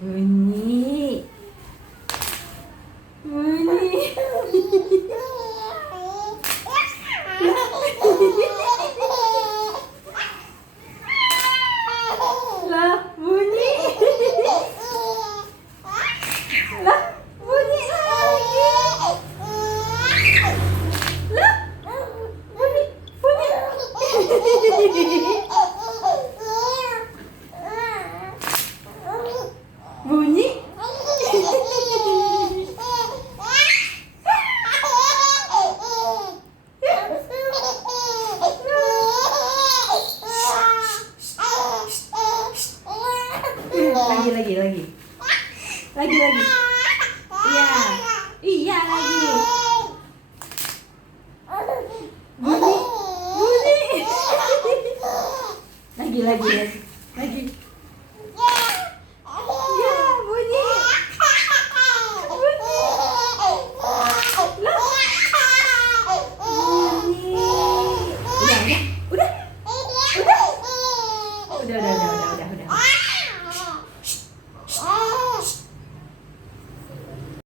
Bunyi. Bunyi. Lah, bunyi. Lah, bunyi lagi. Lah, bunyi, bunyi. Bunyi. Lagi. Iya. Iya lagi. Bunyi. Lagi. Ya, bunyi. Lah. Bunyi. Udah. Udah.